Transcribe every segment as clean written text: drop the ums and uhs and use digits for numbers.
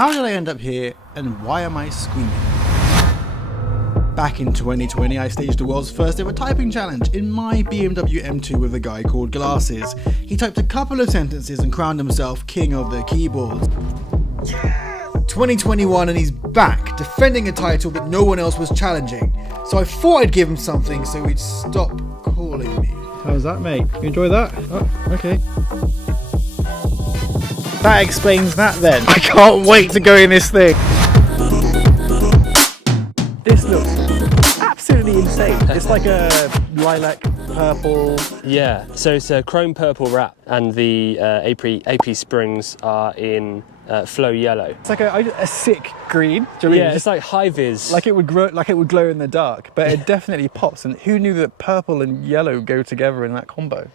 How did I end up here, and why am I screaming? Back in 2020, I staged the world's first ever typing challenge in my BMW M2 with a guy called Glasses. He typed a couple of sentences and crowned himself king of the keyboard. 2021 and he's back, defending a title that no one else was challenging. So I thought I'd give him something so he'd stop calling me. How's that, mate? You enjoy that? Oh, okay. That explains that then. I can't wait to go in this thing. This looks absolutely insane. It's like a lilac purple. Yeah, so it's a chrome purple wrap, and the AP springs are in flow yellow. It's like a sick green. Do you know what I mean? It's like high-vis. Like it would glow in the dark, but it definitely pops. And who knew that purple and yellow go together in that combo?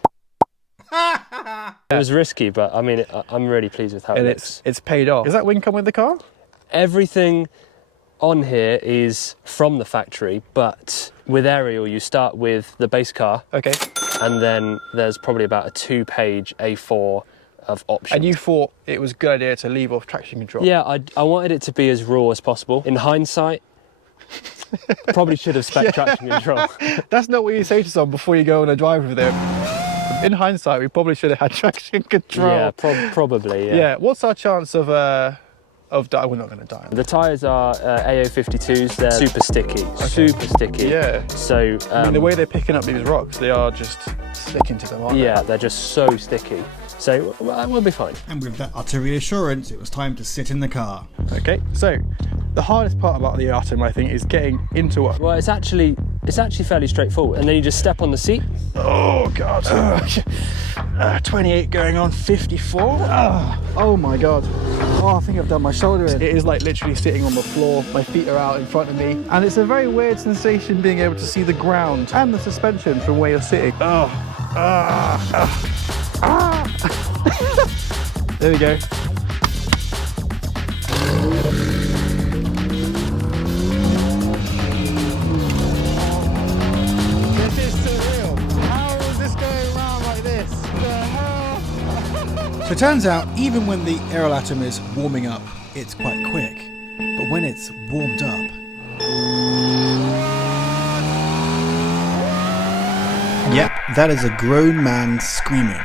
It was risky, but I mean, I'm really pleased with how it looks. It's paid off. Does that wing come with the car? Everything on here is from the factory, but with Ariel you start with the base car. Okay. And then there's probably about a 2-page A4 of options. And you thought it was a good idea to leave off traction control? Yeah, I wanted it to be as raw as possible. In hindsight, probably should have spec traction control. That's not what you say to someone before you go on a drive with them. In hindsight, we probably should have had traction control. Yeah, probably, yeah. Yeah, what's our chance of dying? We're not going to die. The tyres are AO52s, they're super sticky, super sticky. Yeah. So, I mean, the way they're picking up these rocks, they are just sticking to them, aren't they? Yeah, they're just so sticky. So, we'll be fine. And with that utter reassurance, it was time to sit in the car. Okay, so the hardest part about the Atom, I think, is getting into it. Well, it's actually fairly straightforward. And then you just step on the seat. Oh, God. 28 going on 54. Oh, my God. Oh, I think I've done my shoulder in. It is like literally sitting on the floor. My feet are out in front of me. And it's a very weird sensation being able to see the ground and the suspension from where you're sitting. There we go. This is surreal. How is this going around like this? What the hell? So it turns out, even when the Ariel Atom is warming up, it's quite quick. But when it's warmed up... Yep, that is a grown man screaming.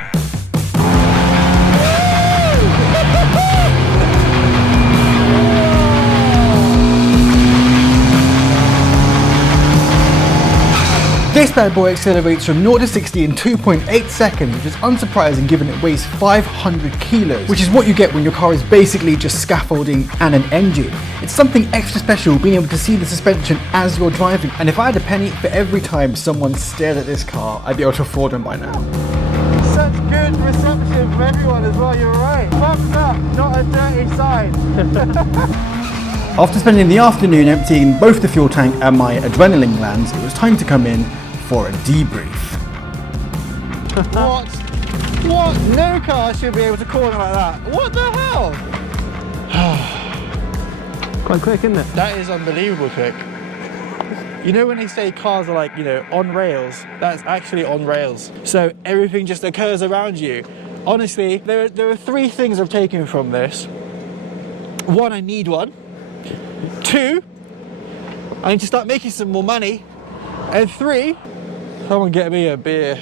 This bad boy accelerates from 0 to 60 in 2.8 seconds, which is unsurprising given it weighs 500 kilos, which is what you get when your car is basically just scaffolding and an engine. It's something extra special being able to see the suspension as you're driving, and if I had a penny for every time someone stared at this car, I'd be able to afford them by now. Such good reception from everyone as well, you're right. Thumbs up, not a dirty sign. After spending the afternoon emptying both the fuel tank and my adrenaline glands, it was time to come in for a debrief. What? What? No car should be able to corner like that. What the hell? Quite quick, isn't it? That is unbelievable quick. You know when they say cars are like, on rails, that's actually on rails. So everything just occurs around you. Honestly, there are 3 things I've taken from this. 1, I need one. 2, I need to start making some more money. And 3, someone get me a beer.